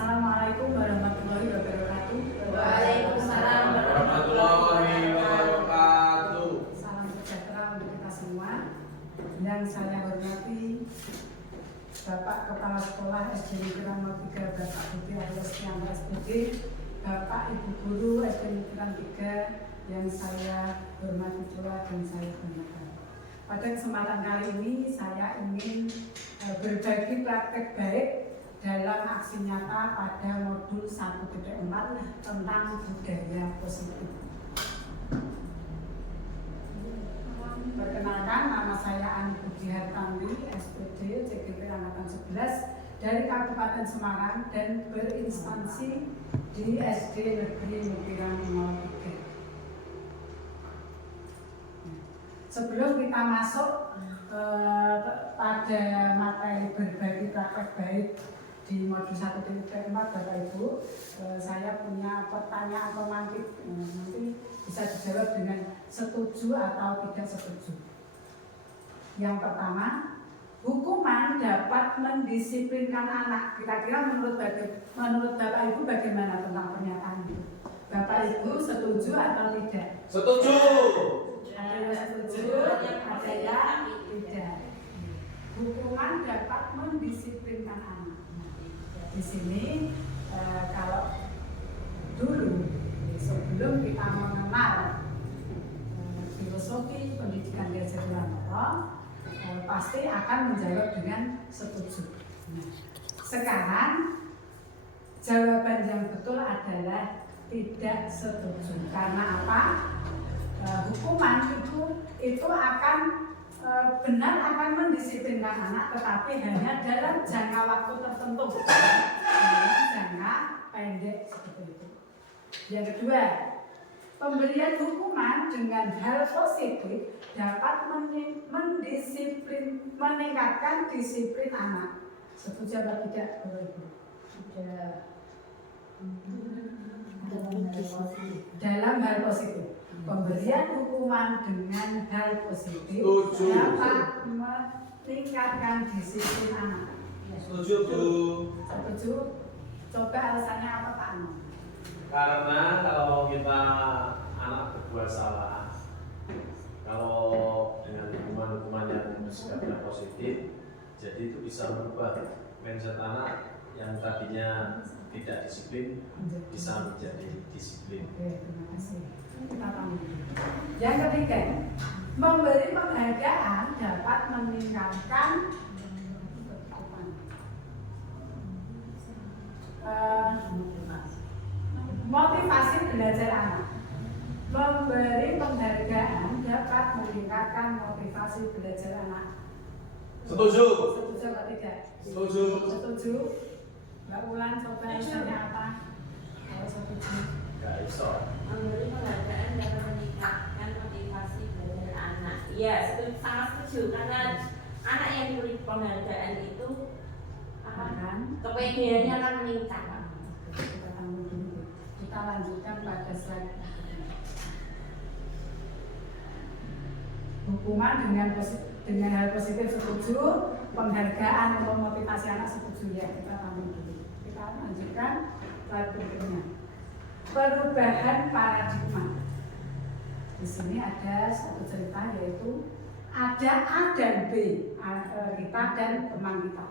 Assalamualaikum warahmatullahi wabarakatuh. Waalaikumsalam warahmatullahi wabarakatuh. Salam sejahtera untuk kita semua. Yang saya hormati Bapak Kepala Sekolah SD Negeri 03 Bapak Budi Aristianto SPD, Bapak Ibu Guru SD Negeri 3 yang saya hormati pula dan saya banggakan. Pada kesempatan kali ini saya ingin berbagi praktek baik dalam aksi nyata pada modul 1.4 tentang budaya positif. Perkenalkan, nama saya Ani Budi Hartanti, SPD CGP Angkatan 11 dari Kabupaten Semarang dan berinstansi di SD Negeri Mukiran 03. Sebelum kita masuk pada materi berbagi praktek baik di modul 1.4 Bapak Ibu, saya punya pertanyaan pemantik, nanti bisa dijawab dengan setuju atau tidak setuju. Yang pertama, hukuman dapat mendisiplinkan anak. Kira-kira menurut Bapak Ibu bagaimana tentang pernyataan itu? Bapak Ibu setuju atau tidak? Setuju. Ada yang setuju, ada yang tidak. Hukuman dapat mendisiplinkan anak. Di sini kalau dulu sebelum kita mengenal filosofi pendidikan Gajah Wilanoro, pasti akan menjawab dengan setuju. Sekarang jawaban yang betul adalah tidak setuju. Karena apa? Hukuman itu akan benar akan mendisiplinkan anak, tetapi hanya dalam jangka waktu tertentu, dalam jangka pendek seperti itu. Yang kedua, pemberian hukuman dengan hal positif dapat meningkatkan disiplin anak. Setuju atau tidak, Bapak Ibu? Tidak. Dalam hal positif. Pemberian hukuman dengan hal positif dapat meningkatkan disiplin anak. Setuju, Bu. Setuju. Coba alasannya apa, Pak Ano? Karena kalau kita anak berbuat salah, kalau dengan hukuman-hukuman yang bersikapnya positif, jadi itu bisa merubah mindset anak yang tadinya tidak disiplin bisa menjadi disiplin. Oke, terima kasih. Kita tahu. Yang ketiga, memberi penghargaan dapat meningkatkan motivasi belajar anak. Memberi penghargaan dapat meningkatkan motivasi belajar anak. Setuju. Setuju atau tidak? Setuju. Setuju. Mbak Ulan, coba alasannya apa? Kalau setuju. Gak bisa. Memberi penghargaan dapat meningkatkan motivasi belajar anak. Iya, sangat setuju karena anak yang diberi penghargaan itu kepedeannya akan meningkat. Kita tanggung dulu. Kita lanjutkan pada slide. Hukuman dengan hal positif setuju, penghargaan untuk motivasi anak setuju ya. Kita tanggung dulu. Kita lanjutkan slide berikutnya. Perubahan paradigma. Di sini ada satu cerita, yaitu ada A dan B, kita dan teman kita.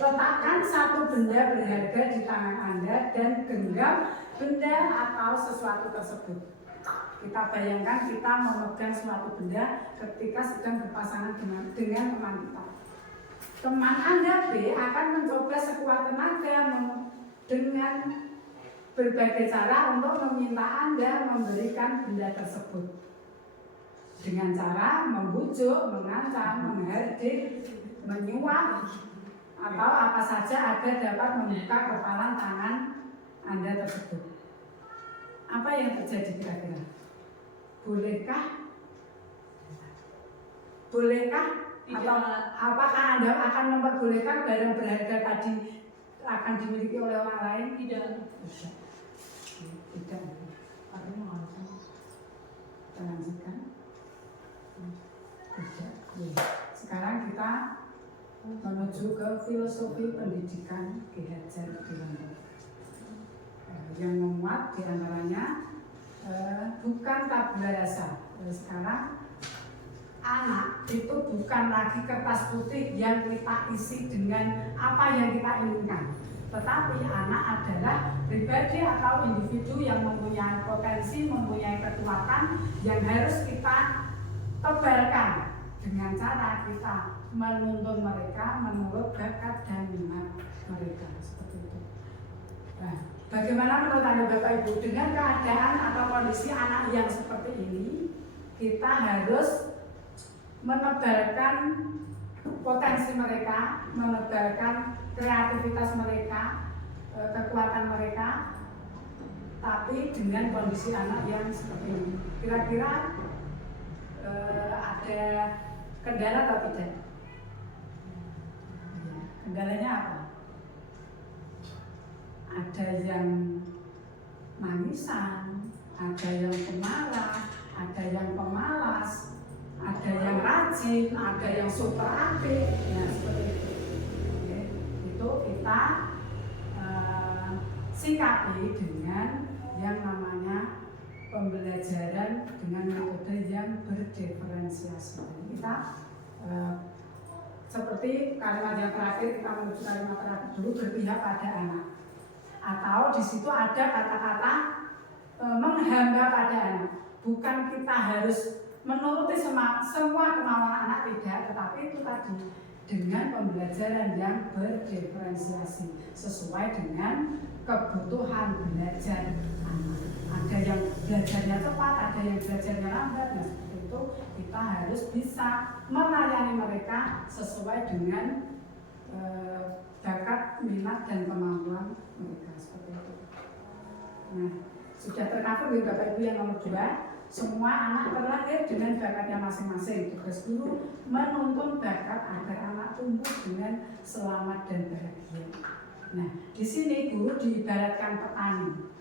Letakkan satu benda berharga di tangan Anda dan genggam benda atau sesuatu tersebut. Kita bayangkan kita memegang suatu benda ketika sedang berpasangan dengan teman kita. Teman Anda B akan mencoba sekuat tenaga dengan berbagai cara untuk meminta Anda memberikan benda tersebut. Dengan cara membujuk, mengancam, menghardik, menyuap, atau apa saja agar dapat membuka kepalan tangan Anda tersebut. Apa yang terjadi kira-kira? Bolehkah? Atau apakah Anda akan memperbolehkan barang berharga tadi akan dimiliki oleh orang lain? Tidak. Tidak. Tapi mengatakan kita lanjutkan. Tidak. Sekarang kita menuju menuju ke filosofi pendidikan Ki Hajar Dewantara. Yang memuat diantaranya bukan tabula rasa. Sekarang anak itu bukan lagi kertas putih yang kita isi dengan apa yang kita inginkan, tetapi anak adalah pribadi atau individu yang mempunyai potensi, mempunyai kekuatan yang harus kita tebalkan dengan cara kita menuntun mereka menurut bakat dan minat mereka, seperti itu. Nah, bagaimana menurut Anda Bapak Ibu dengan keadaan atau kondisi anak yang seperti ini? Kita harus menebalkan potensi mereka, menebalkan kreativitas mereka, kekuatan mereka, tapi dengan kondisi anak yang seperti ini. Kira-kira ada kendala atau tidak? Kendalanya apa? Ada yang mangisan, ada yang pemarah, ada yang pemalas, ada yang rajin, ada yang super aktif, ya seperti itu. Oke. Itu kita sikapi dengan yang namanya pembelajaran dengan metode yang berdiferensiasi. Kita seperti kalimat yang terakhir, kita menuju kalimat terakhir dulu, berpihak pada anak. Atau di situ ada kata-kata menghamba pada anak. Bukan kita harus menuruti semua kemauan anak, tidak, tetapi itu tadi dengan pembelajaran yang berdiferensiasi sesuai dengan kebutuhan belajar anak. Ada yang belajarnya cepat, ada yang belajarnya lambat. Nah, seperti itu kita harus bisa melayani mereka sesuai dengan bakat, minat, dan kemampuan mereka, seperti itu. Nah, sudah tercover di Bapak Ibu yang nomor 2. Semua anak terlahir dengan bakatnya masing-masing. Tugas guru menuntun bakat agar anak tumbuh dengan selamat dan bahagia. Nah, di sini guru diibaratkan petani.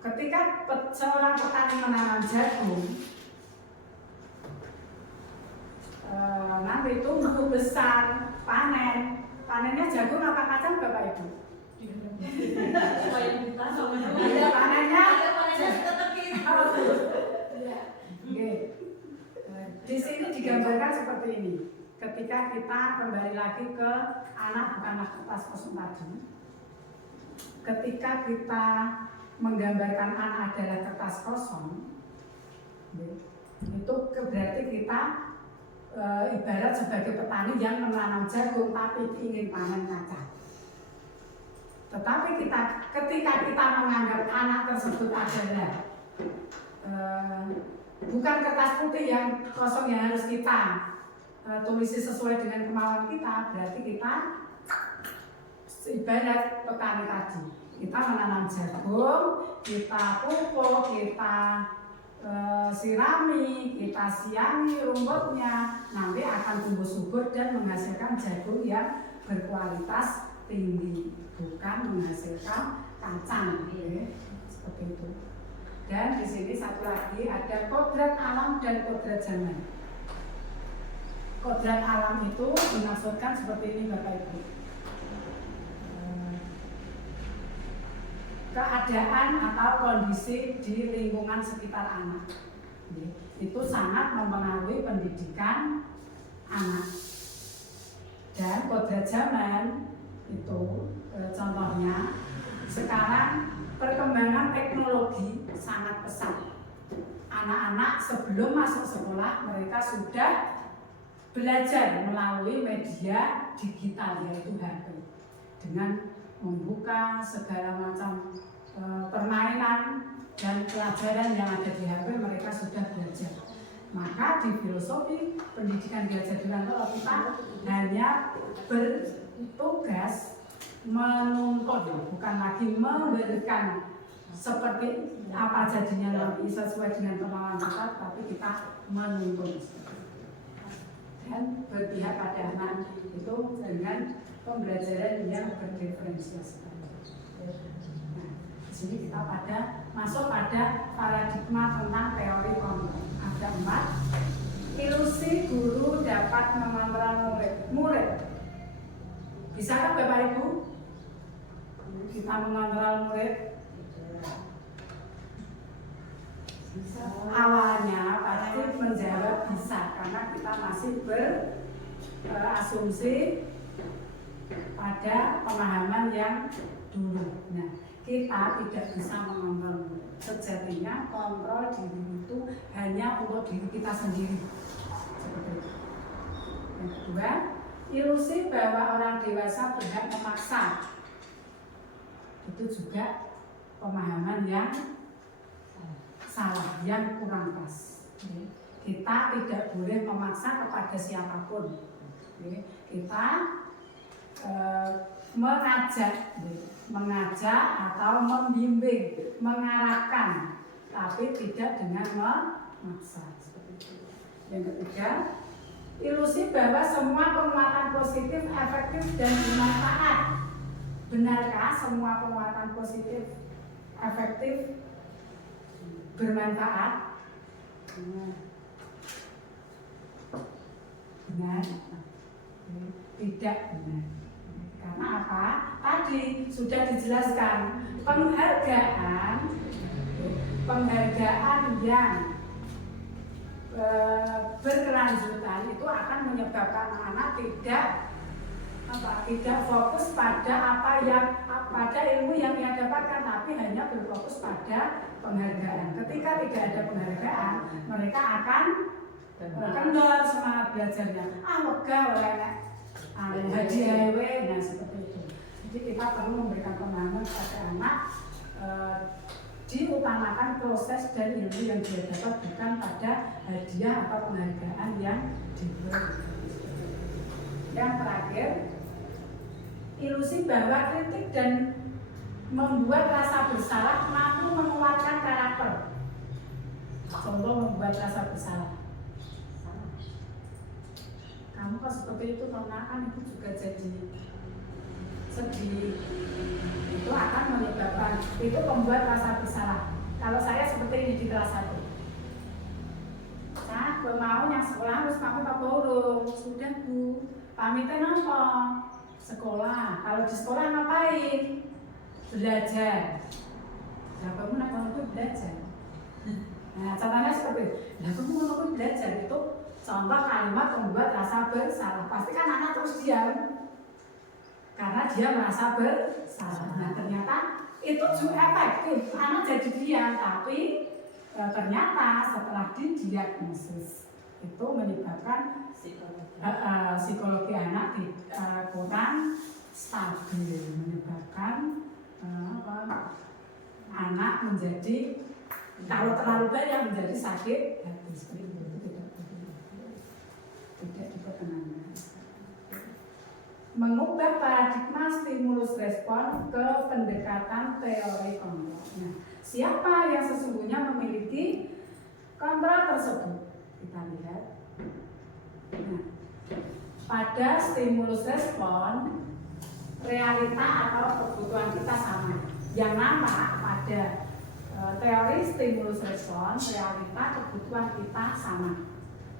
Ketika seorang petani menanam jagung, nanti tumbuh besar, panennya jagung apa kacang Bapak Ibu? Panennya di sini digambarkan seperti ini. Ketika kita kembali lagi ke anak bukanlah kertas kosong tadi. Ketika kita menggambarkan anak adalah kertas kosong, itu berarti kita ibarat sebagai petani yang menanam jagung tapi ingin panen kacang. Tetapi ketika kita menganggap anak tersebut adalah bukan kertas putih yang kosong yang harus kita tulisi sesuai dengan kemauan kita, berarti kita ibarat petani tadi. Kita menanam jagung, kita pupuk, kita sirami, kita siangi rumputnya, nanti akan tumbuh subur dan menghasilkan jagung yang berkualitas tinggi, bukan menghasilkan kacang, seperti itu. Dan di sini satu lagi ada kodrat alam dan kodrat zaman. Kodrat alam itu dimaksudkan seperti ini Bapak Ibu. Keadaan atau kondisi di lingkungan sekitar anak itu sangat mempengaruhi pendidikan anak. Dan kodrat zaman itu contohnya sekarang perkembangan teknologi sangat pesat. Anak-anak sebelum masuk sekolah mereka sudah belajar melalui media digital yaitu HP dengan membuka segala macam permainan dan pelajaran yang ada di HP mereka sudah belajar. Maka di filosofi pendidikan Ki Hajar Dewantara kita hanya bertugas menuntun, bukan lagi memberikan seperti apa jadinya nanti sesuai dengan kemauan kita, tapi kita menuntun dan berpihak pada anak itu dengan pembelajaran yang berdiferensiasi. Nah, di sini kita masuk pada paradigma tentang teori kontrol. Ada 4. Ilusi guru dapat dapat mengontrol murid. Bisakah Bapak Ibu kita mengontrol murid? Awalnya pasti menjawab bisa karena kita masih berasumsi pada pemahaman yang dulu. Nah, kita tidak bisa mengontrol. Sejatinya kontrol diri itu hanya untuk diri kita sendiri. Seperti itu. Yang kedua, ilusi bahwa orang dewasa berhak memaksa. Itu juga pemahaman yang salah, yang kurang pas. Kita tidak boleh memaksa kepada siapapun. Kita mengajak atau membimbing, mengarahkan, tapi tidak dengan memaksa. Yang ketiga, ilusi bahwa semua penguatan positif, efektif dan bermanfaat. Benarkah semua penguatan positif, efektif, bermanfaat? Benar? Tidak benar. Karena apa? Tadi sudah dijelaskan penghargaan yang berkelanjutan itu akan menyebabkan anak tidak fokus pada pada ilmu yang ia dapatkan, tapi hanya berfokus pada penghargaan. Ketika tidak ada penghargaan, mereka akan kendor semangat belajarnya. Wegah oleh hadiah nah seperti itu. Jadi kita perlu memberikan pemahaman kepada anak, diutamakan proses dan ilmu yang dia dapat, bukan pada hadiah atau penghargaan yang diberi. Yang terakhir, ilusi bahwa kritik dan membuat rasa bersalah mampu menguatkan karakter. Contoh membuat rasa bersalah. Kamu kok seperti itu, karena kan itu juga jadi sedih. Itu akan menyebabkan, itu membuat rasa bersalah. Kalau saya seperti ini di kelas 1. Nah, gue mau yang sekolah harus kamu tak burung. Sudah Bu, pamitin apa? Sekolah. Kalau di sekolah ngapain? Belajar. Nah, kamu nak ngomong belajar. Nah, contohnya seperti itu. Nah, kamu ngomong belajar itu contoh kalimat membuat rasa bersalah. Pasti kan anak terus diam karena dia merasa bersalah. Nah, ternyata itu juga efektif. Anak jadi diam, tapi ternyata setelah didiagnosis itu menyebabkan psikologi anak kurang stabil, menyebabkan anak menjadi, kalau terlalu banyak menjadi sakit hati. Tidak diperkenankan. Mengubah paradigma stimulus respon ke pendekatan teori kontrol. Nah, siapa yang sesungguhnya memiliki kontrol tersebut? Kita lihat. Nah, pada stimulus respon, realita atau kebutuhan kita sama. Yang nama pada teori stimulus respon, realita kebutuhan kita sama.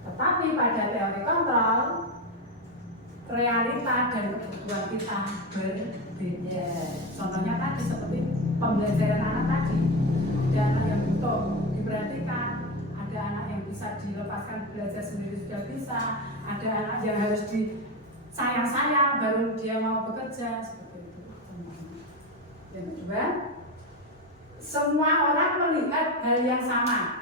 Tetapi pada teori kontrol, realita dan kebutuhan kita berbeda. Contohnya tadi seperti pembelajaran anak tadi, ada anak yang butuh diperhatikan, ada anak yang bisa dilepaskan belajar sendiri sudah bisa, ada anak yang harus disayang-sayang baru dia mau bekerja, seperti itu. Yang kedua, semua orang melihat hal yang sama.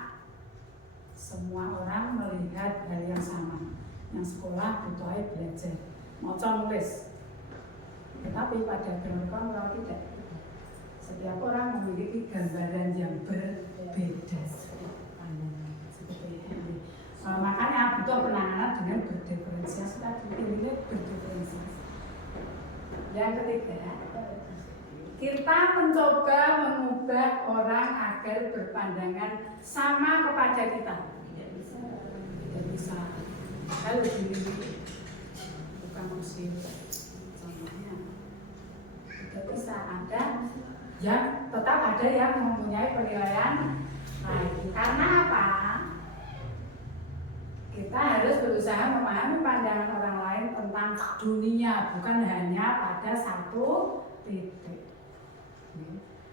Semua orang melihat hal yang sama. Yang sekolah butuh belajar, mau nulis. Tetapi pada teori kontrol tidak. Setiap orang memiliki gambaran yang berbeda. Seperti ini. Makanya butuh penanganan dengan berdiferensiasi tadi. Ini berdiferensiasi. Yang ketiga, kita mencoba mengubah orang agar berpandangan sama kepada kita. Tidak bisa. Kalau diri bukan musim, contohnya tidak bisa. Ada yang tetap ada yang mempunyai penilaian lain. Karena apa? Kita harus harus berusaha memahami pandangan orang lain tentang dunia, bukan hanya pada satu titik.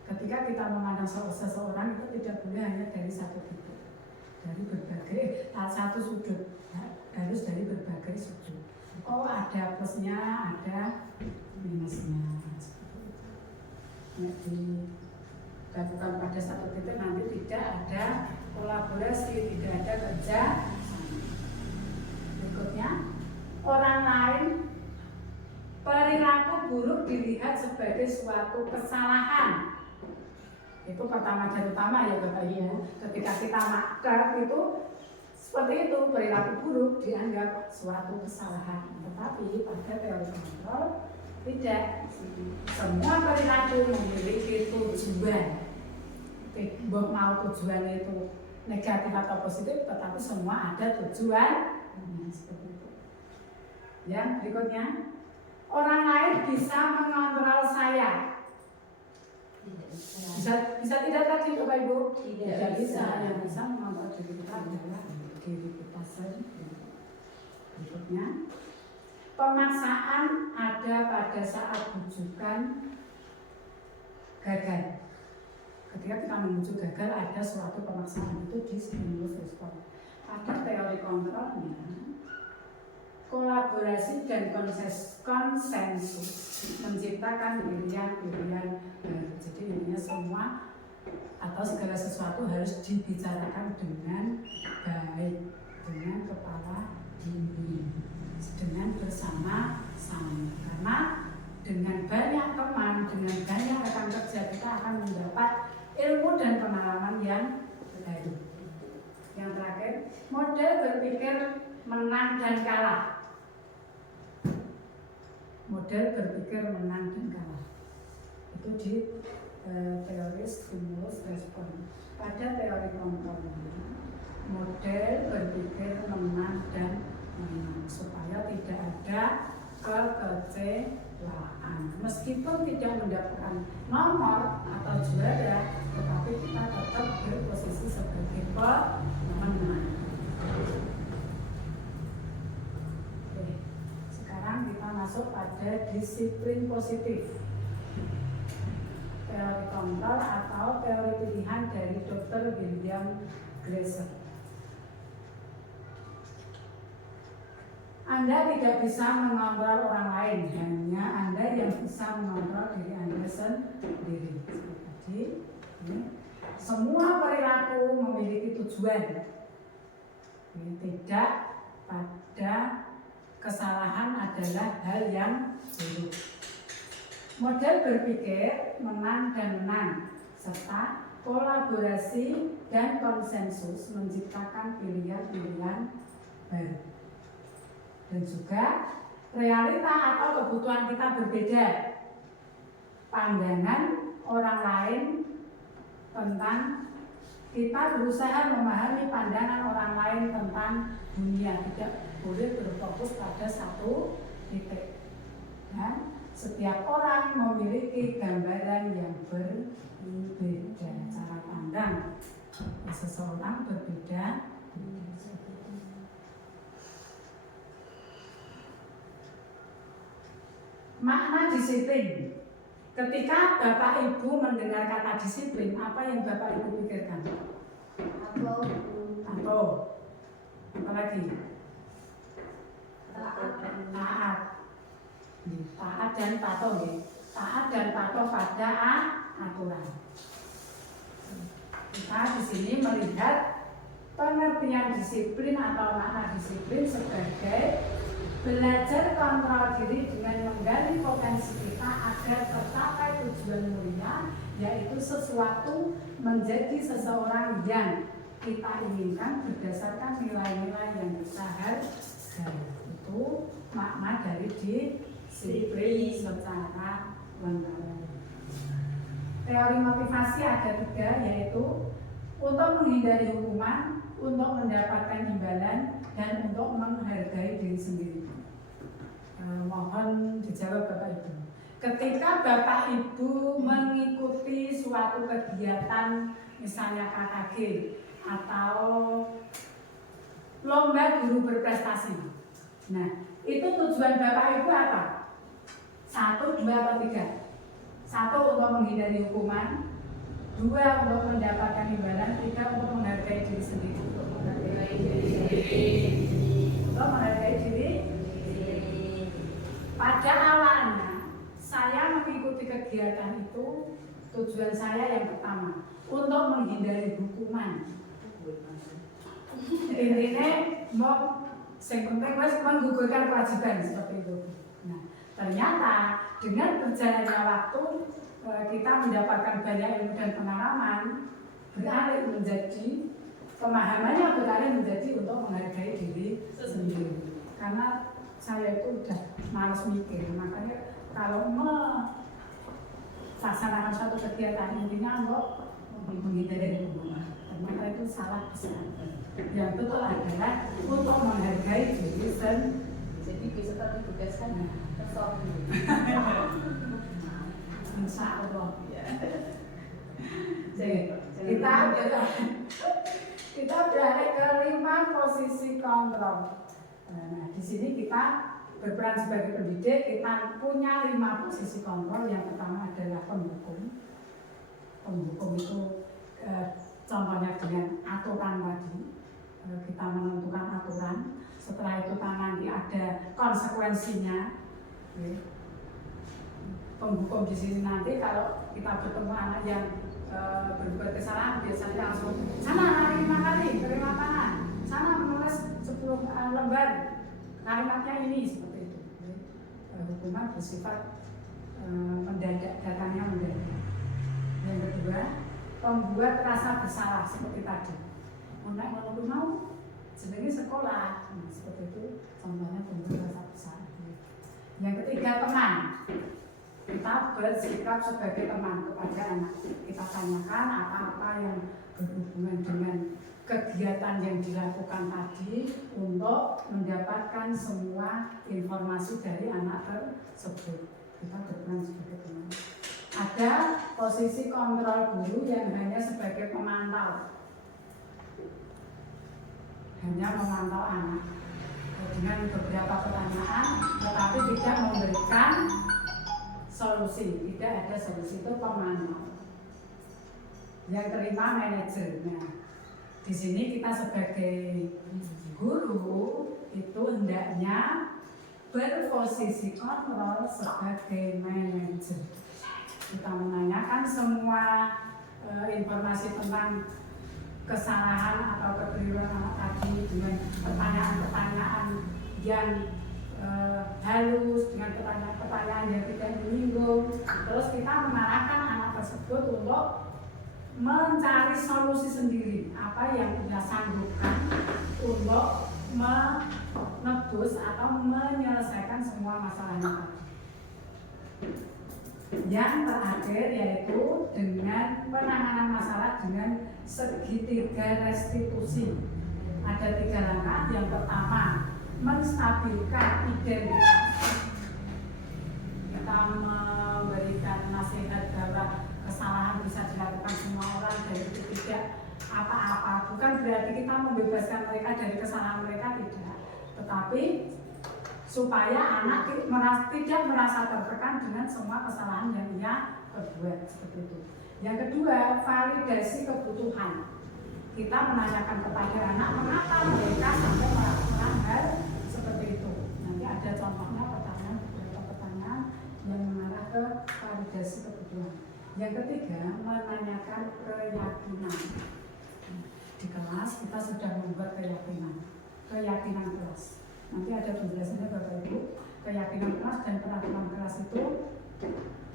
Ketika kita memandang seseorang itu tidak boleh hanya dari satu titik, dari berbagai satu sudut, harus dari berbagai sudut. Oh, ada plusnya, ada minusnya. Bukan pada satu titik, nanti tidak ada kolaborasi, tidak ada kerja. Berikutnya, orang lain, perilaku buruk dilihat sebagai suatu kesalahan. Itu pertama dan utama ya Bapak Ibu. Ketika kita makrab itu seperti itu, perilaku buruk dianggap suatu kesalahan. Tetapi pada teori kontrol tidak. Semua perilaku memiliki tujuan. Mau tujuan itu negatif atau positif, tetapi semua ada tujuan. Seperti itu. Yang berikutnya, orang lain bisa mengontrol saya. Bisa tidak tadi Bapak Ibu? Tidak bisa. Yang bisa mengontrol diri kita adalah diri kita sendiri. Berikutnya, pemaksaan ada pada saat bujukan gagal. Ketika kita membujuk gagal, ada suatu pemaksaan, itu di stimulus respon. Pada teori kontrolnya, kolaborasi dan konsensus menciptakan pilihan-pilihan baru. Jadi intinya semua atau segala sesuatu harus dibicarakan dengan baik, dengan kepala dingin, dengan bersama-sama. Karena dengan banyak teman, dengan banyak rekan kerja, kita akan mendapat ilmu dan pengalaman yang baru. Yang terakhir, model berpikir menang dan kalah. Model berpikir menang dan kalah itu di teori stimulus respon. Pada teori kontrol, model berpikir menang dan menang supaya tidak ada kekecewaan. Meskipun tidak mendapatkan nomor atau juara, tetapi kita tetap berposisi sebagai pemenang. Sekarang kita masuk pada disiplin positif. Teori kontrol atau teori pilihan dari Dr. William Glasser. Anda tidak bisa mengontrol orang lain, hanya Anda yang bisa mengontrol diri Anda sendiri. Jadi, semua perilaku memiliki tujuan. Tidak pada kesalahan adalah hal yang buruk. Model berpikir menang dan menang, serta kolaborasi dan konsensus menciptakan pilihan-pilihan baru. Dan juga realita atau kebutuhan kita berbeda. Pandangan orang lain tentang kita berusaha memahami pandangan orang lain tentang dunia, tidak boleh berfokus pada satu titik. Dan setiap orang memiliki gambaran yang berbeda, cara pandang seseorang berbeda. Makna disiplin. Ketika Bapak Ibu mendengar kata disiplin, apa yang Bapak Ibu pikirkan? Atau apa lagi? Taat. Taat dan patuh, ya. Taat dan patuh pada aturan. Kita di sini melihat pengertian disiplin atau makna disiplin sebagai belajar kontrol diri dengan menggali potensi kita agar tercapai tujuan mulia, yaitu sesuatu menjadi seseorang yang kita inginkan berdasarkan nilai-nilai yang kita hargai. Itu makna dari disiplin secara lengkap. Teori motivasi ada 3, yaitu untuk menghindari hukuman, untuk mendapatkan imbalan, dan untuk menghargai diri sendiri. Mohon dijawab Bapak Ibu. Ketika Bapak Ibu mengikuti suatu kegiatan, misalnya KKG atau lomba guru berprestasi. Nah, itu tujuan Bapak Ibu apa? 1, 2, atau 3? 1 untuk menghindari hukuman, 2 untuk mendapatkan imbalan, 3 untuk menghargai diri sendiri. Untuk menghargai diri. Pada awalnya saya mengikuti kegiatan itu, tujuan saya yang pertama untuk menghindari hukuman. Intinya mau yang penting menggugurkan kewajiban seperti itu. Nah, ternyata dengan berjalannya waktu kita mendapatkan banyak ilmu dan pengalaman, beralih menjadi pemahamannya beralih menjadi untuk menghargai diri sendiri. Karena saya itu udah malas mikir, makanya kalau melaksanakan suatu kegiatan intinya untuk menghindari hukuman. Ternyata itu salah besar. Yang betul adalah untuk menghargai diri sendiri. Jadi bisa tertugaskan kesal. Insya Allah. Kita beralih ke 5 posisi kontrol. Nah, di sini kita berperan sebagai pendidik. Kita punya 5 posisi kontrol. Yang pertama adalah penghukum. Penghukum itu contohnya dengan aturan tadi. Kita menentukan aturan. Setelah itu nanti ada konsekuensinya. Penghukum di sini nanti kalau kita bertemu anak yang berbuat kesalahan, biasanya langsung sana 5 kali beri lapangan, sana menulis 10 lembar kalimatnya ini, seperti itu. Hukuman bersifat mendadak, datangnya mendadak. Yang kedua, pembuat rasa bersalah seperti tadi. Menurut mau jenenge sekolah, nah, seperti itu contohnya pembuat rasa bersalah. Yang ketiga, teman. Kita bersikap sebagai teman kepada anak. Kita tanyakan apa-apa yang berhubungan dengan kegiatan yang dilakukan tadi untuk mendapatkan semua informasi dari anak tersebut. Kita berperan sebagai teman. Ada posisi kontrol guru yang hanya sebagai pemantau, hanya memantau anak dengan beberapa pertanyaan, tetapi tidak memberikan solusi. Tidak ada solusi, itu pemantau. Yang kelima, manajer. Nah, di sini kita sebagai guru itu hendaknya berposisi kontrol sebagai manajer. Kita menanyakan semua informasi tentang kesalahan atau kekeliruan anak tadi dengan pertanyaan-pertanyaan yang halus, dengan pertanyaan yang tidak menyinggung. Terus kita mengarahkan anak tersebut untuk mencari solusi sendiri, apa yang dia sanggupkan untuk menebus atau menyelesaikan semua masalahnya tadi. Yang terakhir yaitu dengan penanganan masalah dengan segitiga restitusi. Ada 3 langkah. Yang pertama, menstabilkan identitas. Kita memberikan nasihat bahwa kesalahan bisa dilakukan semua orang dan itu tidak apa-apa. Bukan berarti kita membebaskan mereka dari kesalahan mereka, tidak. Tetapi supaya anak tidak merasa tertekan dengan semua kesalahan yang ia perbuat, seperti itu. Yang kedua, validasi kebutuhan. Kita menanyakan kepada anak mengapa mereka sampai melakukan hal seperti itu. Nanti ada contohnya beberapa pertanyaan yang mengarah ke validasi kebutuhan. Yang ketiga, menanyakan keyakinan. Di kelas kita sudah membuat keyakinan kelas. Nanti ada penjelasannya Bapak Ibu. Keyakinan kelas dan peraturan kelas itu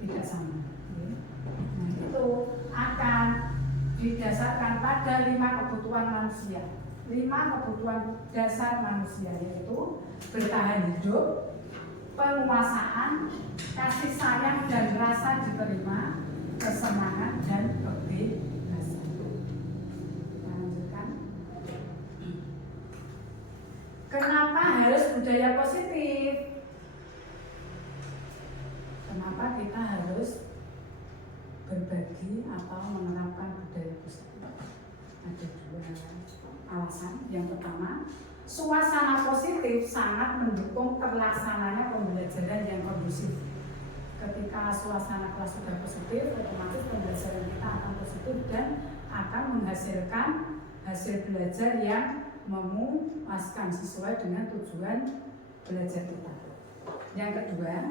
tidak sama. Nah, itu akan didasarkan pada 5 kebutuhan manusia. 5 kebutuhan dasar manusia, yaitu bertahan hidup, penguasaan, kasih sayang dan rasa diterima, kesenangan dan kebebasan. Kita lanjutkan. Kenapa harus budaya positif? Kenapa kita harus berbagi atau menerapkan budaya positif? Ada 2 alasan. Yang pertama, suasana positif sangat mendukung terlaksananya pembelajaran yang kondusif. Ketika suasana kelas sudah positif, otomatis pembelajaran kita akan positif dan akan menghasilkan hasil belajar yang memuaskan sesuai dengan tujuan belajar kita. Yang kedua,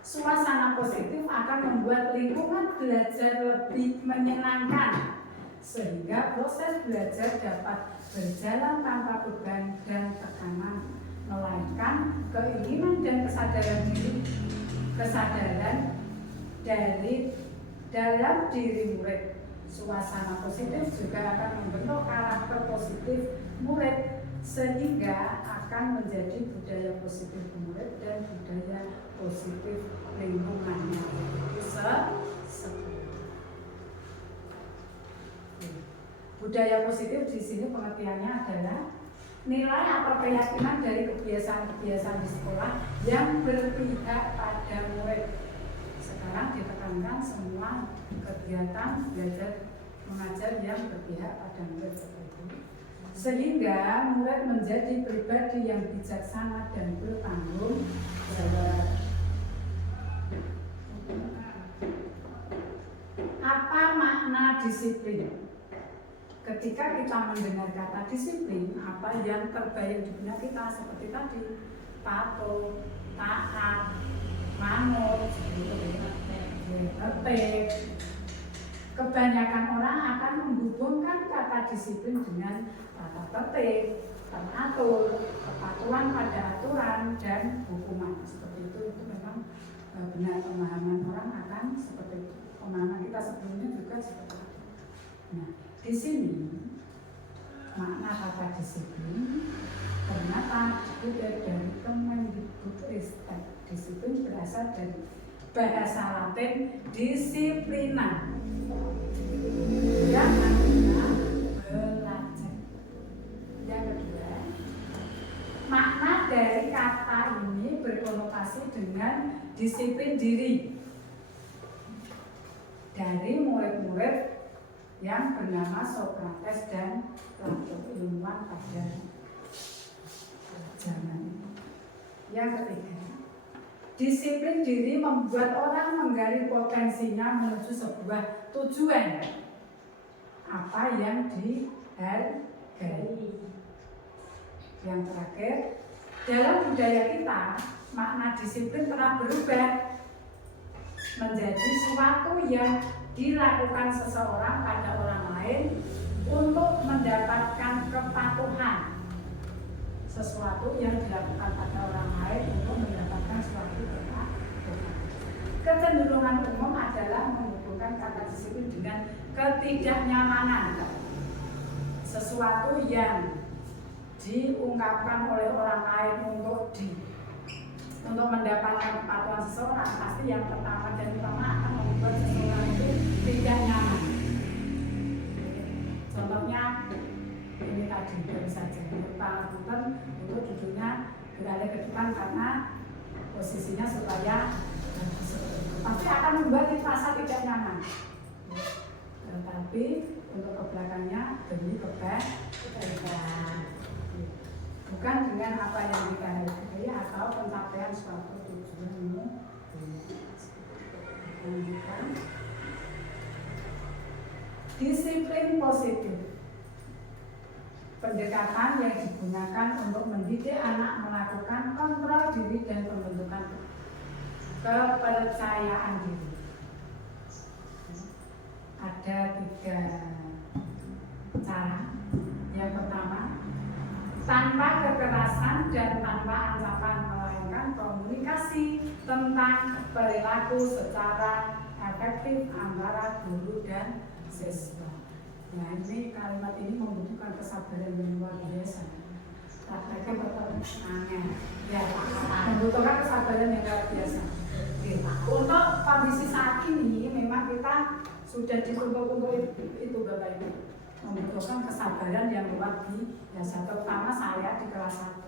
suasana positif akan membuat lingkungan belajar lebih menyenangkan sehingga proses belajar dapat berjalan tanpa beban dan tekanan, melainkan keinginan dan kesadaran dari dalam diri murid. Suasana positif juga akan membentuk karakter positif murid sehingga akan menjadi budaya positif murid dan budaya positif lingkungannya. Budaya positif di sini pengertiannya adalah nilai atau keyakinan dari kebiasaan-kebiasaan di sekolah yang berpihak pada murid. Sekarang ditekankan semua kegiatan belajar mengajar yang berpihak pada murid seperti itu. Sehingga murid menjadi pribadi yang bijaksana dan bertanggung jawab. Apa makna disiplin? Ketika kita mendengar kata disiplin, apa yang terbayang di benak kita seperti tadi, patuh, taat, manut, tertib. Kebanyakan orang akan menghubungkan kata disiplin dengan tata tertib, teratur, kepatuhan pada aturan dan hukuman. Seperti itu memang benar pemahaman orang akan seperti itu. Pemahaman kita sebelumnya juga seperti itu. Nah, di sini makna kata disiplin ternyata dikutip dari Kemendikbudristek. Disiplin berasal dari bahasa Latin disiplina yang artinya belajar. Yang kedua, makna dari kata ini berkonotasi dengan disiplin diri dari murid-murid yang bernama Sokrates dan Plato, ilmuwan pada zaman ini. Yang ketiga, disiplin diri membuat orang menggali potensinya menuju sebuah tujuan apa yang dihargai. Yang terakhir, dalam budaya kita, makna disiplin telah berubah menjadi sesuatu yang dilakukan seseorang pada orang lain untuk mendapatkan kepatuhan. Sesuatu yang dilakukan pada orang lain untuk mendapatkan suatu kepatuhan. Kecenderungan umum adalah menghubungkan kata disiplin dengan ketidaknyamanan. Sesuatu yang diungkapkan oleh orang lain untuk mendapatkan kepatuhan seseorang, pasti yang pertama dan utama akan membuat seseorang itu tidak nyaman. Contohnya ini tadi baru saja, Pak Punten untuk duduknya beralih ke depan karena posisinya supaya pasti akan membuat kita rasa tidak nyaman. Tetapi untuk ke belakangnya demi kebaikan. Bukan dengan apa yang kita hargai atau pencapaian suatu tujuanmu. Lanjutkan. Disiplin positif. Pendekatan yang digunakan untuk mendidik anak melakukan kontrol diri dan pembentukan kepercayaan diri. Ada 3 cara. Yang pertama, tanpa kekerasan dan tanpa ancaman, melainkan komunikasi tentang perilaku secara efektif antara guru dan siswa. Nah, ini kalimat ini membutuhkan kesabaran yang luar biasa. Prakteknya pertanyaannya, ya, membutuhkan kesabaran yang luar biasa. Untuk kondisi saat ini, memang kita sudah dituntut itu Bapak Ibu. Membutuhkan kesabaran yang luar biasa, terutama saya di kelas 1.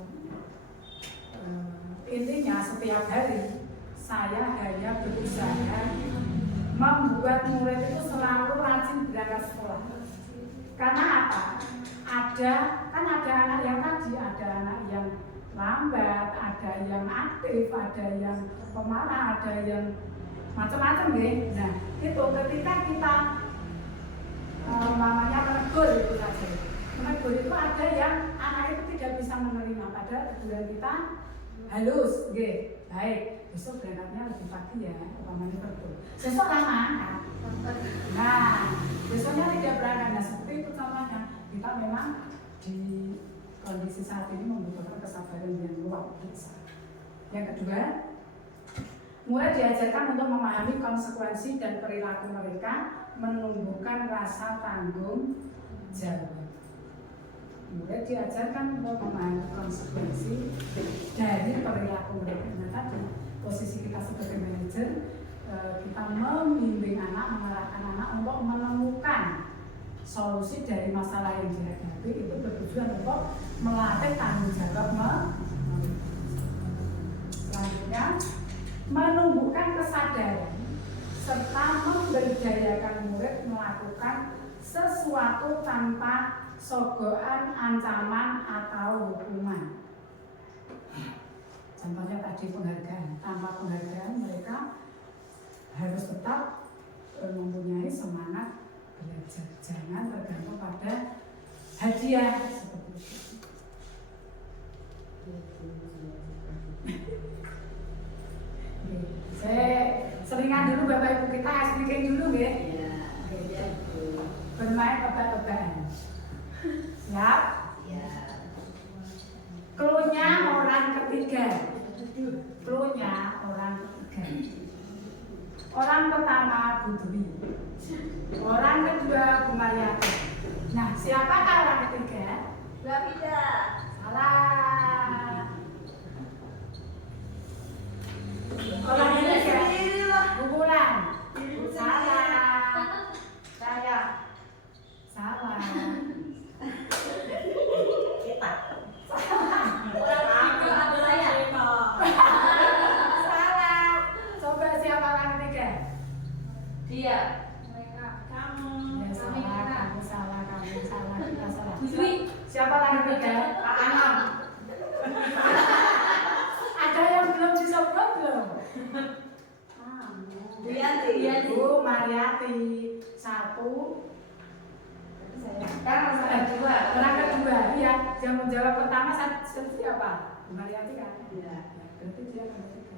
Intinya setiap hari saya hanya berusaha membuat murid itu selalu rajin berangkat sekolah. Karena apa? Ada anak yang tadi, ada anak yang lambat, ada yang aktif, ada yang pemarah, ada yang macam-macam ya. Nah, itu ketika kita namanya menegur itu saja. Menegur itu ada yang anak itu tidak bisa menerima, padahal teguran kita halus, baik. Besok berangkatnya lebih pagi ya, umpamanya betul. Besok lama. Nah, besoknya tidak berangkat. Nah, seperti itu contohnya. Kita memang di kondisi saat ini membutuhkan kesabaran yang luar biasa. Yang kedua, mulai diajarkan untuk memahami konsekuensi dan perilaku mereka, menumbuhkan rasa tanggung jawab. Mulai diajarkan untuk memahami konsekuensi dari perilaku mereka. Nah, tadi posisi kita sebagai manajer, kita membimbing anak, mengarahkan anak untuk menemukan solusi dari masalah yang dihadapi, itu bertujuan untuk melatih tanggung jawab. Selanjutnya, menumbuhkan kesadaran serta memberdayakan murid melakukan sesuatu tanpa sogokan, ancaman, atau hukuman. Contohnya tadi penghargaan. Tanpa penghargaan mereka harus tetap mempunyai semangat belajar. Jangan tergantung pada hadiah seperti itu. Saya seringan dulu Bapak Ibu kita explication dulu ya. Bermain tebak-tebakan. Siap? Cluenya orang ketiga. Cluenya orang ketiga. Orang pertama Bu Dwi. Orang kedua Bu Mariati. Nah, siapakah orang ketiga? Mbak Pida. Salah. Orang ketiga Bu Bulan. Salah. Saya. Salah. Salah. Coba siapa orang ketiga? Dia. Mereka. Kamu. Ya, salah, kamu salah, kita salah. Dwi. Siapa orang ketiga? Pak Anam. Ada yang belum disebut belum? Bu Mariati. Satu. Kan orang kedua, iya. Yang menjawab pertama siapa? Bu Mariati kan? Iya. Berarti dia orang ketiga.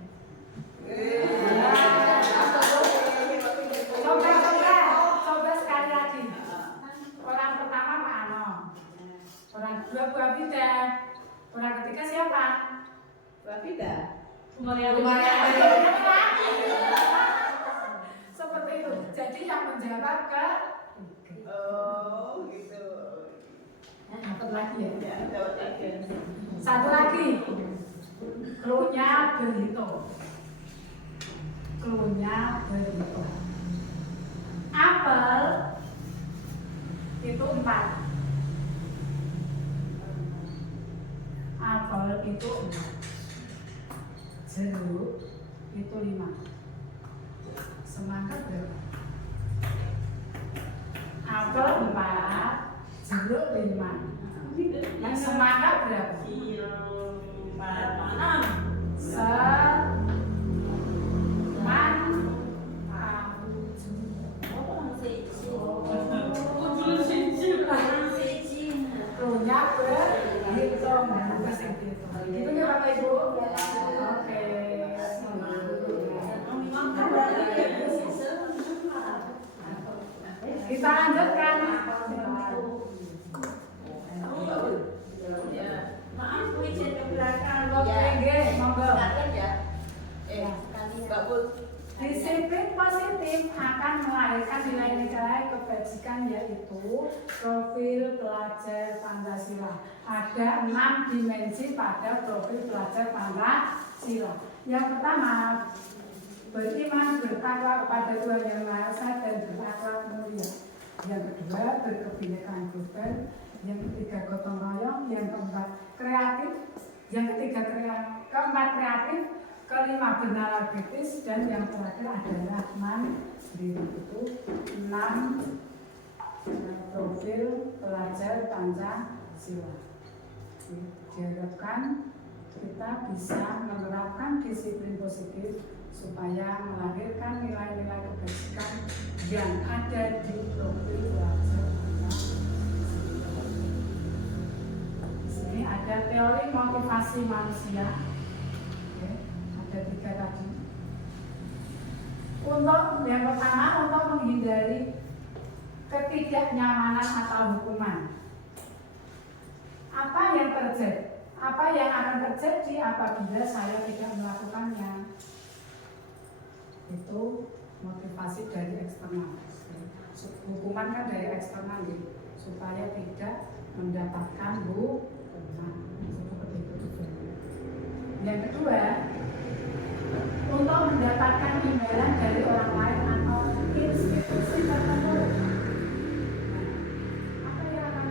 Coba sekali lagi. Orang pertama Pak Anom. Orang kedua Bu Abida. Orang ketiga siapa? Bu Pida. Seperti itu. Jadi yang menjawab ke Oh, gitu. dapat lagi ya. Ya, dapat lagi. Satu lagi. Cluenya berhitung. Cluenya berhitung. Apel itu 4. Apel itu 4. Jeruk itu 5. Semangka berapa? Apel 4, jeruk 5. Yang semangka berapa? 6. Cluenya berhitung. Gitu ya Bapak Ibu? Oke. Kita lanjutkan. Maaf, Bu izin ke belakang. Oke, monggo. Mbak Put. Disiplin positif akan melahirkan nilai-nilai kebajikan, yaitu profil pelajar Pancasila. Ada 6 dimensi pada profil pelajar Pancasila. Yang pertama, beriman bertakwa kepada Tuhan Yang Maha Esa dan berakhlak mulia. Yang kedua, berkebinekaan global. Yang ketiga, gotong royong. Yang keempat, kreatif. Yang ketiga, keempat, kreatif. Kelima, bernalar kritis. Dan yang terakhir adalah mandiri. Itu 6 profil pelajar Pancasila. Diharapkan kita bisa menerapkan disiplin positif supaya melahirkan nilai-nilai kebajikan yang ada di profil pelajar Pancasila. Di sini ada teori motivasi manusia. Oke, ada 3 tadi. Untuk yang pertama, untuk menghindari ketidaknyamanan atau hukuman. Apa yang terjadi? Apa yang akan terjadi apabila saya tidak melakukannya? Itu motivasi dari eksternal. Hukuman kan dari eksternal, gitu, supaya tidak mendapatkan hukuman. Seperti itu. Yang kedua, untuk mendapatkan imbalan dari orang lain atau institusi tertentu. Apa yang akan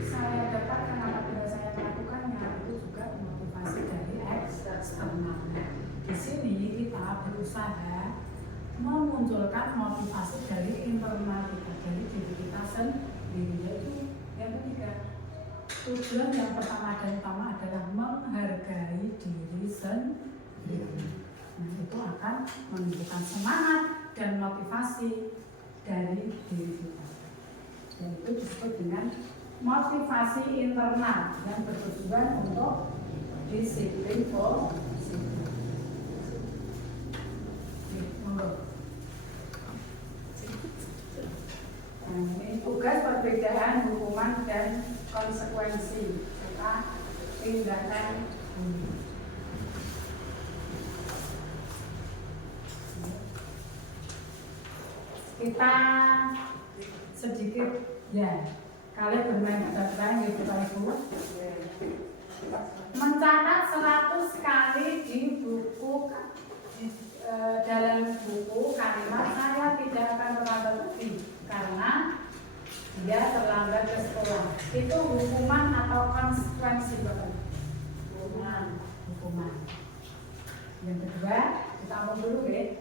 saya dapatkan apabila saya melakukannya? Itu juga motivasi dari eksternal. Di sini kita berusaha memunculkan motivasi dari internal kita, dari diri kita sendiri. Yaitu yang ketiga, tujuan yang pertama dan utama adalah menghargai diri sendiri. Nah, itu akan menunjukkan semangat dan motivasi dari diri kita. Dan itu disebut dengan motivasi internal yang bertujuan untuk disiplin positif. Nah, ini tugas perbedaan hukuman dan konsekuensi serta tindakan. Kita sedikit ya, kalian bermain catatan ya Bapak Ibu. Mencatat 100 kali di buku dalam buku kalimat saya tidak akan terlambat lagi karena dia terlambat ke sekolah. Itu hukuman atau konsekuensi Bapak? Hukuman. Yang kedua, kita ngomong dulu ya.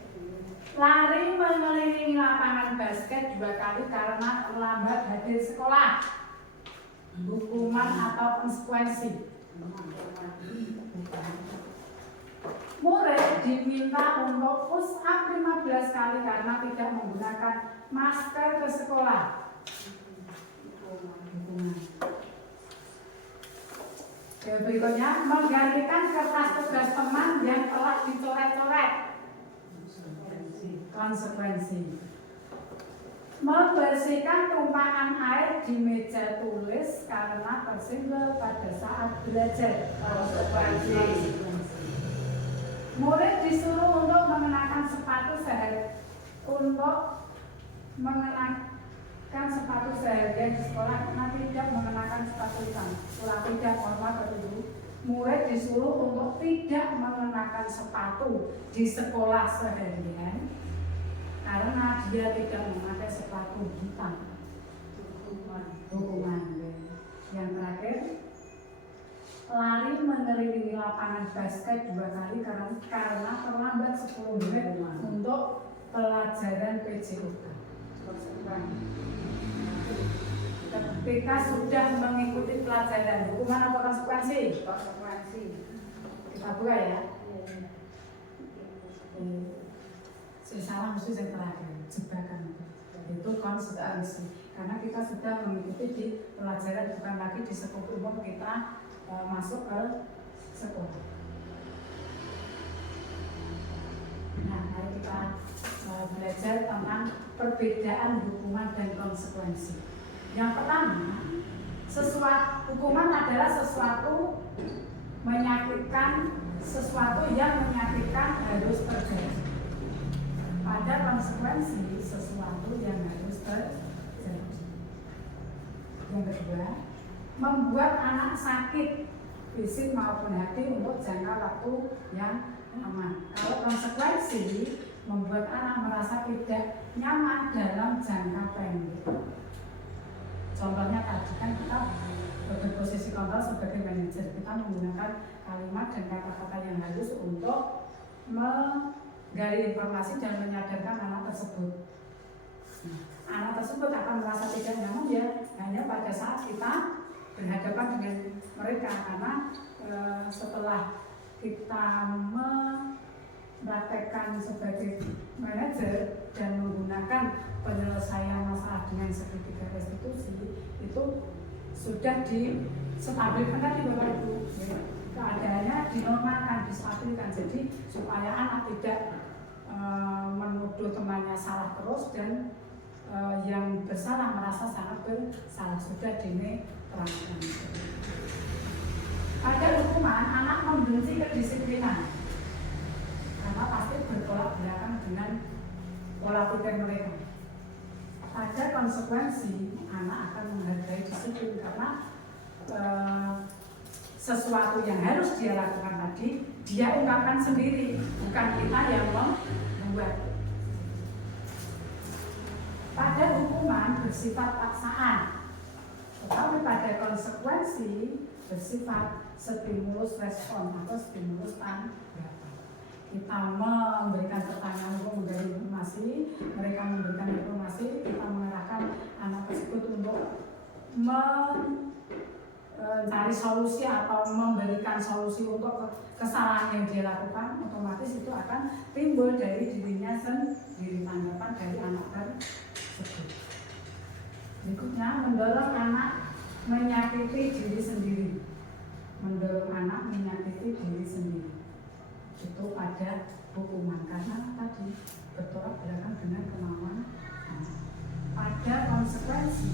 Lari mengelilingi lapangan basket 2 kali karena terlambat hadir sekolah. Hukuman atau konsekuensi? Murid diminta untuk push up 15 kali karena tidak menggunakan masker ke sekolah. Hukuman. Berikutnya, menggantikan kertas tugas teman yang telah dicoret-coret. Konsekuensi. Membersihkan tumpahan air di meja tulis karena tersinggul pada saat belajar. Konsekuensi. Murid disuruh untuk mengenakan sepatu seharian di sekolah karena tidak mengenakan sepatu hitam. Setelah tidak hormat ketujuh, murid disuruh untuk tidak mengenakan sepatu di sekolah seharian karena dia tidak memakai sepatu hitam. Hukuman. Yang terakhir, lari mengelilingi lapangan basket 2 kali karena terlambat 10 menit untuk pelajaran PJOK. Ketika sudah mengikuti pelajaran, hukuman atau konsekuensi? Konsekuensi. Kita buka ya. Salah khusus yang terakhir, jebakan itu konsekuensi. Karena kita sudah mengikuti di pelajaran, bukan lagi di sekolah umum kita masuk ke sekolah. Nah, mari kita belajar tentang perbedaan hukuman dan konsekuensi. Yang pertama, hukuman adalah sesuatu menyakitkan, sesuatu yang menyakitkan harus terjadi. Pada konsekuensi sesuatu yang harus terjadi. Yang kedua, membuat anak sakit fisik maupun hati untuk jangka waktu yang lama. Kalau konsekuensi membuat anak merasa tidak nyaman dalam jangka pendek. Contohnya tadi kan kita berposisi kontrol sebagai manajer, kita menggunakan kalimat dan kata-kata yang halus untuk menggali informasi dan menyadarkan anak tersebut. anak tersebut akan merasa tidak nyaman ya hanya pada saat kita berhadapan dengan mereka, karena setelah kita mempraktekkan sebagai manajer dan menggunakan penyelesaian masalah dengan segitiga restitusi itu sudah distabilkan tadi Bapak Ibu, ya. Keadaannya dinormalkan, distabilkan, jadi supaya anak tidak menuduh temannya salah terus dan yang bersalah merasa sangat bersalah, sudah dinetralkan. Pada hukuman anak membenci kedisiplinan karena pasti bertolak belakang dengan pola pikir mereka. Pada konsekuensi anak akan menghargai disiplin karena sesuatu yang harus dia lakukan tadi dia ungkapkan sendiri, bukan kita yang membuat. Pada hukuman bersifat paksaan, tetapi pada konsekuensi bersifat stimulus respon atau stimulus tanggapan. Kita memberikan pertanyaan untuk memberi informasi, mereka memberikan informasi, kita mengarahkan anak tersebut untuk mencari solusi atau memberikan solusi untuk kesalahan yang dia lakukan, otomatis itu akan timbul dari dirinya sendiri, tanggapan dari anak tersebut. Berikutnya, mendorong anak menyakiti diri sendiri. Mendorong anak menyakiti diri sendiri itu pada hukuman karena tadi bertolak belakang dengan kemauan anak. Pada konsekuensi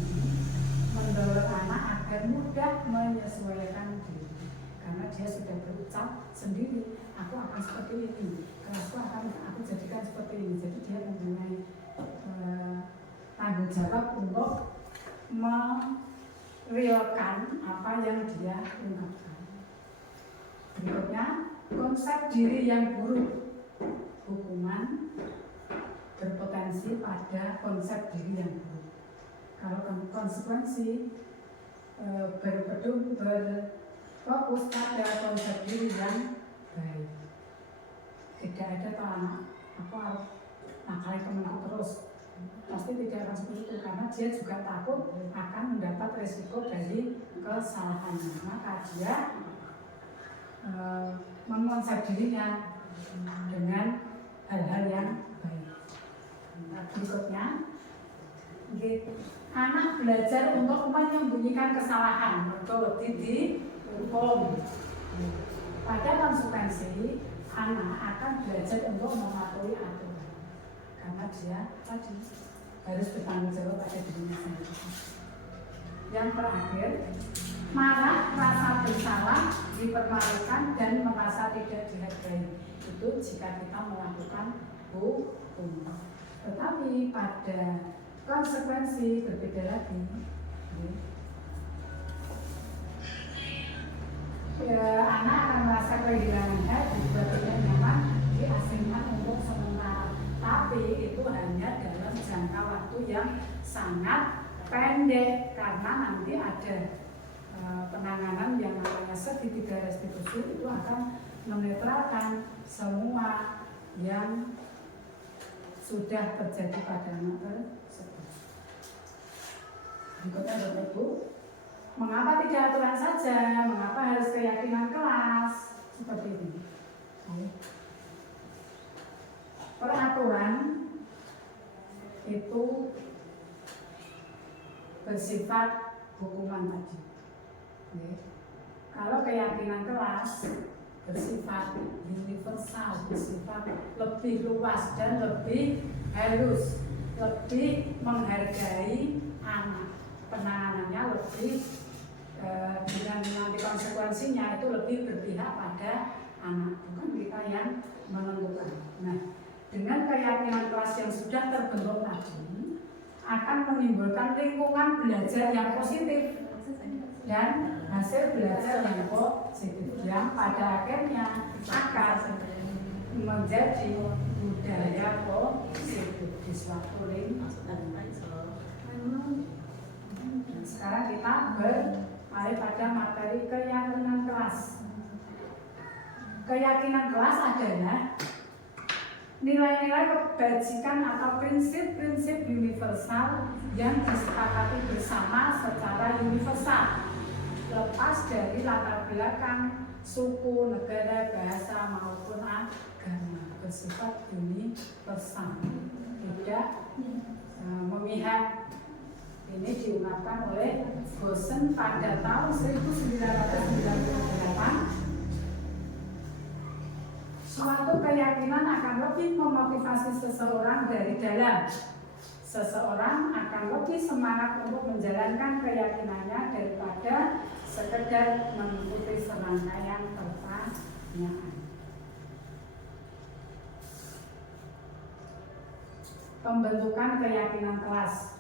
mendorong anak agar mudah menyesuaikan diri karena dia sudah berucap sendiri, aku akan seperti ini, kelasku akan aku jadikan seperti ini. Jadi dia mempunyai tanggung jawab untuk merealkan apa yang dia ungkapkan. Berikutnya, konsep diri yang buruk. Hukuman berpotensi pada konsep diri yang buruk. Kalau konsekuensi berfokus pada konsep diri yang baik. Tidak ada anak aku harus nakal temanku terus. Pasti tidak akan seperti itu karena dia juga takut akan mendapat resiko dari kesalahannya. Maka dia mengonsep dirinya dengan hal-hal yang baik. Berikutnya, anak belajar untuk menyembunyikan kesalahan atau dihukum. Pada konsekuensi, anak akan belajar untuk mematuhi aturan karena dia tadi harus bertanggung jawab pada dirinya sendiri. Yang terakhir, marah, rasa bersalah, dipermalukan dan merasa tidak dihargai. Itu jika kita melakukan hukum. Tetapi pada konsekuensi berbeda lagi. Anak akan merasa kehilangan hak juga tidak nyaman diasingkan untuk sementara. Tapi itu hanya dalam jangka waktu yang sangat pendek karena nanti ada penanganan yang namanya segitiga restitusi itu akan menetralkan semua yang sudah terjadi pada anak tersebut. Berikutnya Bapak Ibu, mengapa tidak aturan saja? Mengapa harus keyakinan kelas? Seperti ini. Peraturan itu bersifat hukuman tadi. Kalau keyakinan kelas bersifat universal, bersifat lebih luas dan lebih halus, lebih menghargai anak, penanganannya lebih dengan nanti konsekuensinya itu lebih berpihak pada anak, bukan kita yang menentukan. Nah, dengan keyakinan kelas yang sudah terbentuk tadi akan menimbulkan lingkungan belajar yang positif dan hasil belajar yang positif yang pada akhirnya akan menjadi budaya positif di suatu lingkungan. Sekarang kita beralih pada materi keyakinan kelas. Keyakinan kelas adalah nilai-nilai kebajikan atau prinsip-prinsip universal yang disepakati bersama secara universal, lepas dari latar belakang, suku, negara, bahasa maupun agama, bersifat universal, tidak memihak. Ini diungkapkan oleh Gosen pada tahun 1998. Suatu keyakinan akan lebih memotivasi seseorang dari dalam. Seseorang akan lebih semangat untuk menjalankan keyakinannya daripada sekedar mengikuti serangkaian pertanyaan. Pembentukan keyakinan kelas.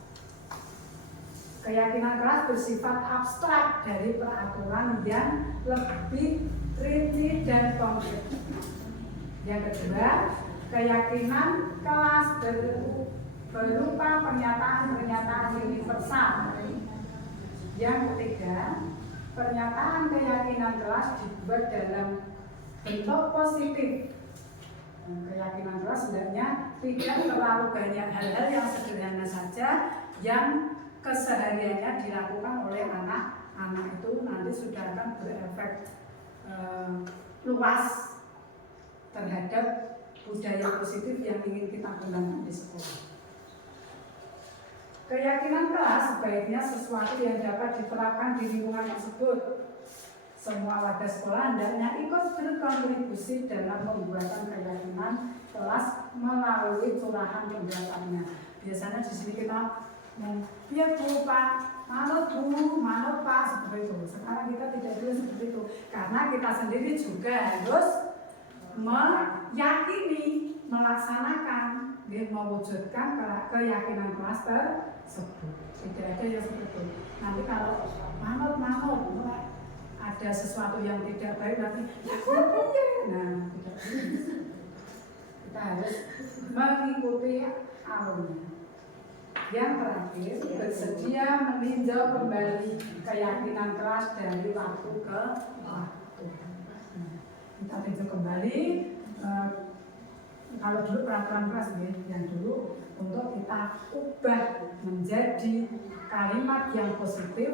Keyakinan kelas bersifat abstrak dari peraturan yang lebih rinci dan konkret. Yang kedua, keyakinan kelas berupa pernyataan-pernyataan universal. Yang ketiga, pernyataan keyakinan kelas dibuat dalam bentuk positif. Keyakinan kelas sebenarnya tidak terlalu banyak hal-hal yang sederhana saja yang kesehariannya dilakukan oleh anak-anak itu nanti sudah akan berefek luas terhadap budaya positif yang ingin kita kembangkan di sekolah. Keyakinan kelas sebaiknya sesuatu yang dapat diterapkan di lingkungan tersebut. Semua warga sekolah hendaknya ikut berkontribusi dalam pembuatan keyakinan kelas melalui curahan pembuatannya. Biasanya di sini kita ya Bu Pak, manut Bu, manut Pak, seperti itu. Sekarang kita tidak boleh seperti itu, karena kita sendiri juga harus meyakini, melaksanakan, mewujudkan keyakinan kelas tersebut. Tidak ada yang seperti itu. Nanti kalau manut, ada sesuatu yang tidak baik nanti, nah tidak boleh. Kita harus mengikuti alurnya. Yang terakhir, bersedia meninjau kembali keyakinan kelas dari waktu ke waktu. Kita tinjau kembali, kalau dulu peraturan kelas yang dulu, untuk kita ubah menjadi kalimat yang positif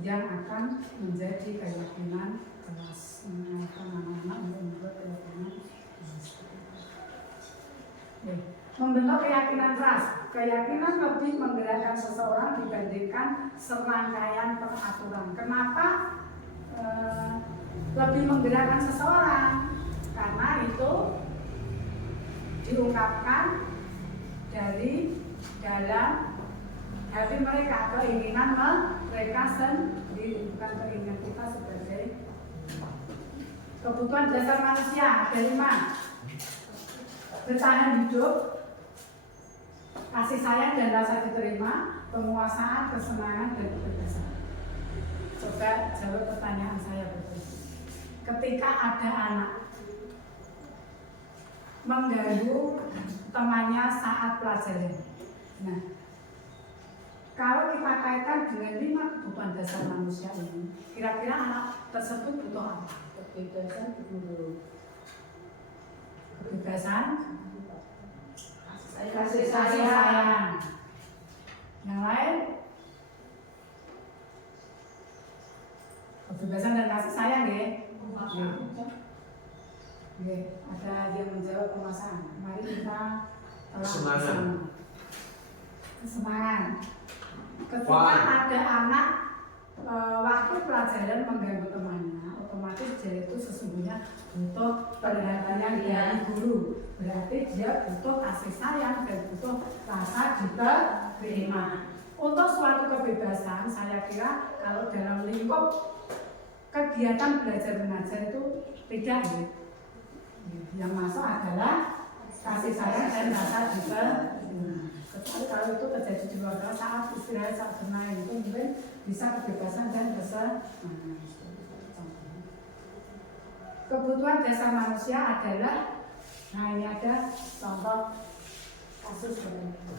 yang akan menjadi keyakinan kelas. Mengenalkan anak-anak untuk membuat keyakinan kelas. Membentuk keyakinan kelas. Keyakinan lebih menggerakkan seseorang dibandingkan serangkaian peraturan. Kenapa lebih menggerakkan seseorang? Karena itu diungkapkan dari dalam hati mereka, keinginan mereka sendiri, bukan keinginan kita sebagai kebutuhan dasar manusia. Ada 5: bertahan hidup, kasih sayang dan rasa diterima, penguasaan, kesenangan, dan kebebasan. Coba jawab pertanyaan saya betul. Ketika ada anak mengganggu temannya saat pelajaran, nah, kalau kita kaitkan dengan 5 kebutuhan dasar manusia ini, kira-kira anak tersebut butuh apa? Kebebasan, kebebasan, kasih sayang. Yang lain, kebebasan dan kasih sayang ya. Oke, ada yang menjawab penguasaan. Mari kita Kesenangan. Kesenangan. Ketika ada anak waktu pelajaran mengganggu temannya, otomatis dia itu sesungguhnya butuh perhatian dari guru. Berarti dia butuh kasih sayang dan butuh rasa diterima. Untuk suatu kebebasan, saya kira kalau dalam lingkup kegiatan belajar mengajar itu tidak ya. Yang masuk adalah kasih sayang dan rasa diterima. Kecuali kalau itu terjadi di luar kelas, saat istirahat, saat bermain, itu mungkin bisa kebebasan dan kesenangan. Kebutuhan dasar manusia adalah, nah ini ada contoh kasus seperti itu.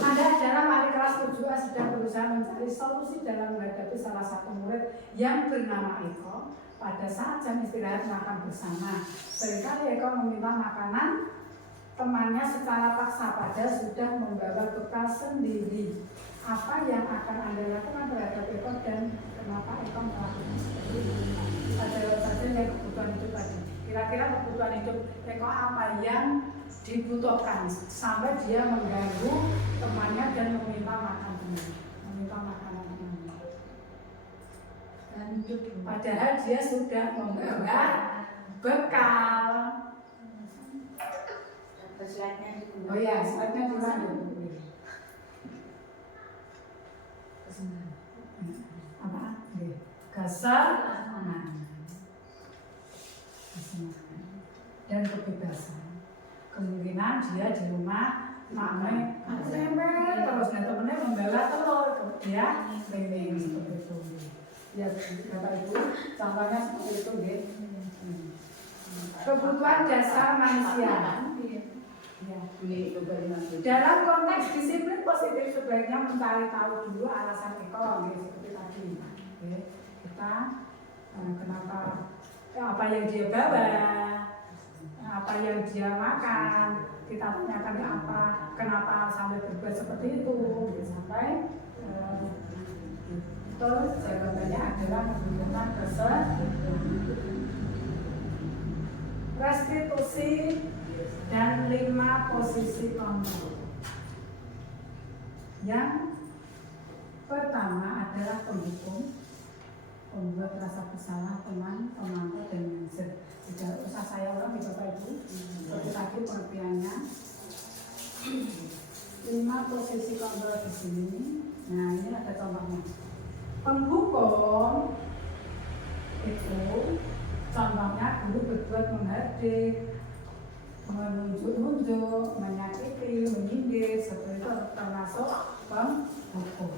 Anda adalah wali kelas 7A sedang berusaha mencari solusi dalam menghadapi salah satu murid yang bernama Eko. Pada saat jam istirahat makan bersama, seringkali Eko meminta makanan temannya secara paksa padahal sudah membawa bekal sendiri. Apa yang akan Anda lakukan terhadap Eko dan kenapa Eko melakukan seperti itu? Kita jawab saja yang kebutuhan hidup tadi. Kira-kira kebutuhan hidup Eko apa yang dibutuhkan sampai dia mengganggu temannya dan meminta makan temannya, meminta makanan temannya. Dan padahal dia sudah membawa bekal. Oh ya, slide-nya di mana? Apa? Kesenangan dan kebebasan. Kemungkinan dia di rumah maknya terus temennya membawa telur, ya pengen seperti itu. Ya, Bapak Ibu, contohnya seperti itu, kebutuhan dasar manusia. Ya. Dalam konteks disiplin positif sebaiknya mencari tahu dulu alasan Eko, seperti tadi. Kita kenapa apa yang dia bawa, apa yang dia makan, kita tanyakan apa, kenapa sampai berbuat seperti itu, sampai terus jawabannya adalah kebutuhan restitusi dan 5 posisi kontrol. Yang pertama adalah pendukung, pembuat rasa bersalah, teman, pemantau, dan manajer. Tidak usah saya ulang di Bapak Ibu, seperti tadi pengertiannya. 5 posisi kontrol di sini. Nah, ini ada contohnya. Pendukung itu contohnya dulu berbuat menghardik, menunjuk-nunjuk, menyakiti, menyindir, seperti itu termasuk pendukung.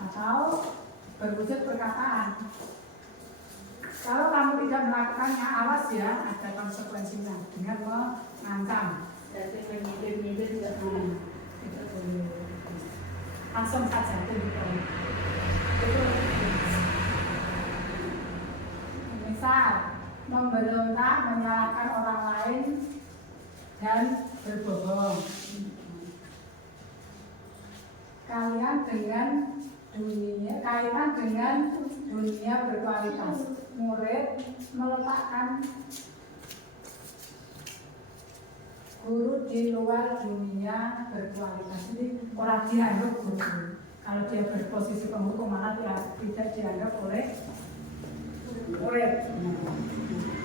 Atau berwujud perkataan. Kalau kamu tidak melakukannya, awas ya, ada konsekuensinya dengan mengancam. Jadi menyindir juga Tidak boleh. Langsung saja tunjukkan. Misal memberontak, menyalahkan orang lain dan berbohong. Kaitan dengan dunia berkualitas. Murid meletakkan guru di luar dunia berkualitas. Ini orang dianggap guru. Kalau dia berposisi penghukum malah tidak dianggap oleh murid.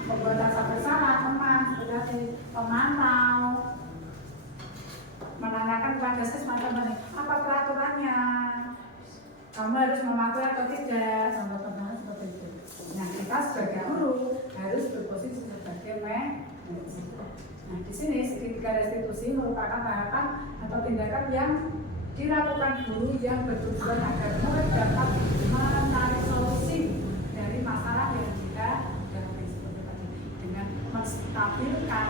Pembuat rasa bersalah, teman, berarti pemantau, menanyakan kepada siswa teman, apa peraturannya? Kamu harus mematuhi atau tidak? Contoh-contohnya seperti itu. Nah, kita sebagai guru harus berposisi sebagai manajer. Nah, di sini segitiga restitusi merupakan tahapan atau tindakan yang dilakukan guru yang bertujuan agar murid dapat mencari solusi dari masalah yang kita hadapi seperti tadi dengan menstabilkan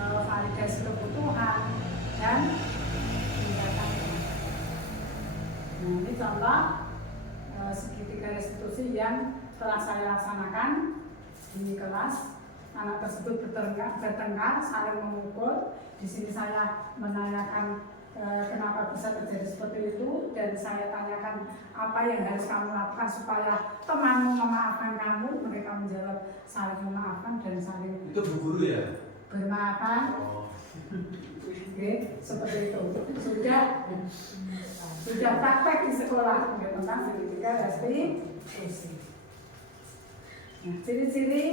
validasi kebutuhan dan tindakan. Nah, ini contoh segitiga restitusi yang telah saya laksanakan di kelas. Anak tersebut bertengkar, saling memukul. Di sini saya menanyakan kenapa bisa terjadi seperti itu, dan saya tanyakan apa yang harus kamu lakukan supaya temanmu memaafkan kamu. Mereka menjawab saling memaafkan dan saling Itu Bu Guru ya? bermaafkan. Oh. Oke, seperti itu. Sudah praktek di sekolah tentang segitiga restitusi. Nah, ciri-ciri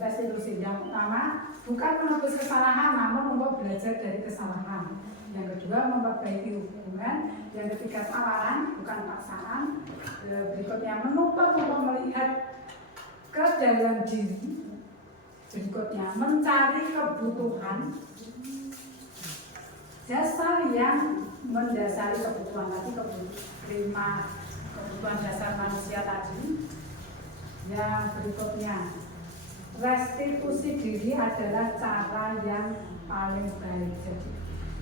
restitusi yang pertama bukan menebus kesalahan, namun untuk belajar dari kesalahan. Yang kedua, memperbaiki hubungan. Yang ketiga, tawaran, bukan paksaan. Berikutnya, menuntut untuk melihat ke dalam diri. Berikutnya, mencari kebutuhan dasar yang mendasari kebutuhan tadi, kebutuhan dasar manusia tadi. Yang berikutnya, restitusi diri adalah cara yang paling baik. Jadi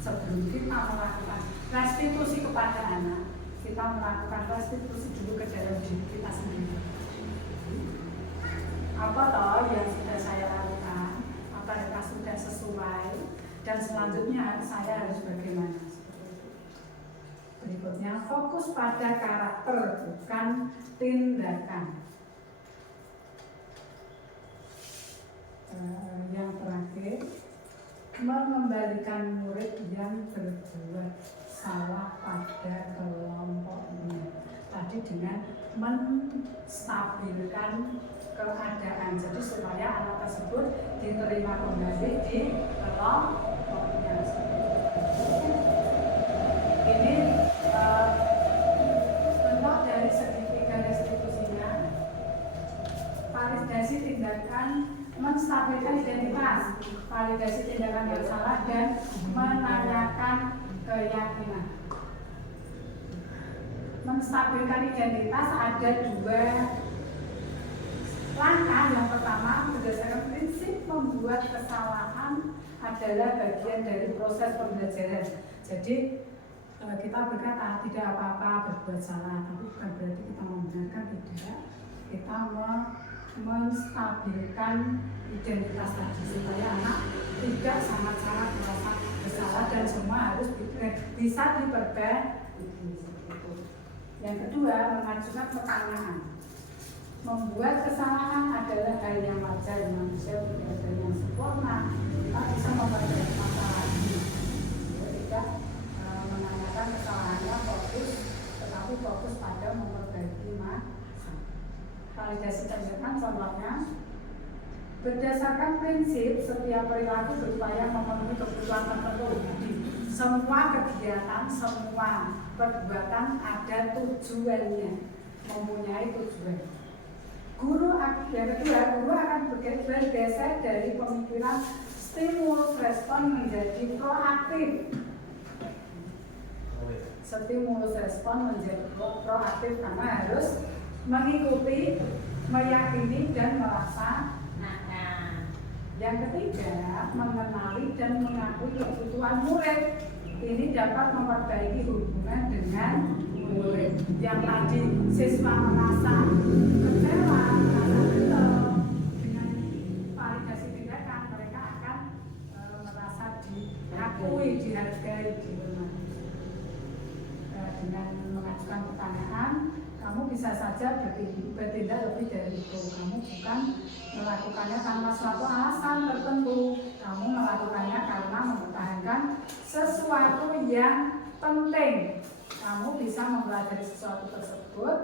sebelum kita melakukan restitusi kepada anak, kita melakukan restitusi dulu ke dalam diri kita sendiri. Apa toh yang sudah saya lakukan, apakah sudah sesuai, dan selanjutnya selanjutnya saya harus bagaimana. Berikutnya, fokus pada karakter bukan tindakan. Yang terakhir, mengembalikan murid yang berbuat salah pada kelompoknya. Tadi dengan menstabilkan keadaan, jadi supaya anak tersebut diterima kembali di kelompoknya. Ini bentuk dari segitiga restitusinya. Validasi tindakan menstabilkan identitas, validasi tindakan yang salah, dan menanyakan keyakinan. Menstabilkan identitas ada dua langkah. Yang pertama, berdasarkan prinsip membuat kesalahan adalah bagian dari proses pembelajaran. Jadi kita berkata tidak apa-apa berbuat salah, tapi bukan berarti kita membenarkan, tidak. Kita menstabilkan identitas tadi supaya anak tidak sangat-sangat merasa bersalah dan semua harus bisa diperbaiki. Yang kedua, mengajukan pertanyaan. Membuat kesalahan adalah hal yang wajar, manusia tidak ada yang sempurna. Kita bisa memperbaiki masalah ini. Tidak menanyakan kesalahannya fokus, tetapi fokus pada memperbaiki masalah. Validasi tindakan contohnya, berdasarkan prinsip setiap perilaku berupaya memenuhi kebutuhan tertentu. Semua kegiatan, semua perbuatan ada tujuannya, mempunyai tujuan. Yang kedua, guru akan bergeser dari pemikiran stimulus respon menjadi proaktif. Stimulus respon menjadi proaktif karena harus mengikuti, meyakini, dan merasa. Yang ketiga, mengenali dan mengakui kebutuhan murid. Ini dapat memperbaiki hubungan dengan murid. Yang tadi siswa merasa kecewa, merasa kesal, dengan validasi tindakan mereka akan merasa diakui, dihargai, dihormati. Dengan mengajukan pertanyaan, kamu bisa saja bertindak lebih dari itu. Kamu bukan melakukannya tanpa suatu alasan tertentu. Kamu melakukannya karena mempertahankan sesuatu yang penting. Kamu bisa mempelajari sesuatu tersebut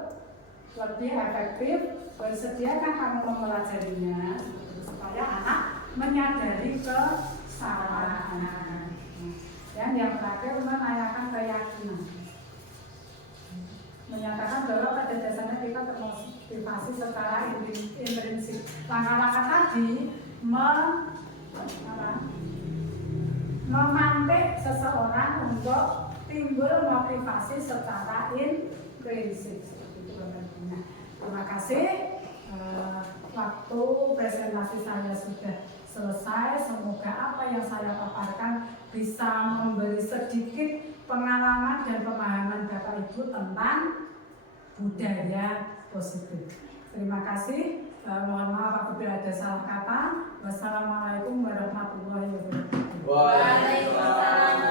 lebih efektif. Bersediakah kamu mempelajarinya supaya anak menyadari kesalahan. Dan yang terakhir, menanyakan keyakinan. Menyatakan bahwa pada dasarnya kita termotivasi secara intrinsik. Langkah-langkah tadi memantik seseorang untuk timbul motivasi secara intrinsik. Terima kasih. Waktu presentasi saya sudah selesai. Semoga apa yang saya paparkan bisa memberi sedikit pengalaman dan pemahaman Bapak Ibu tentang budaya positif. Terima kasih. Mohon maaf apabila ada salah kata. Wassalamualaikum warahmatullahi wabarakatuh. Waalaikumsalam.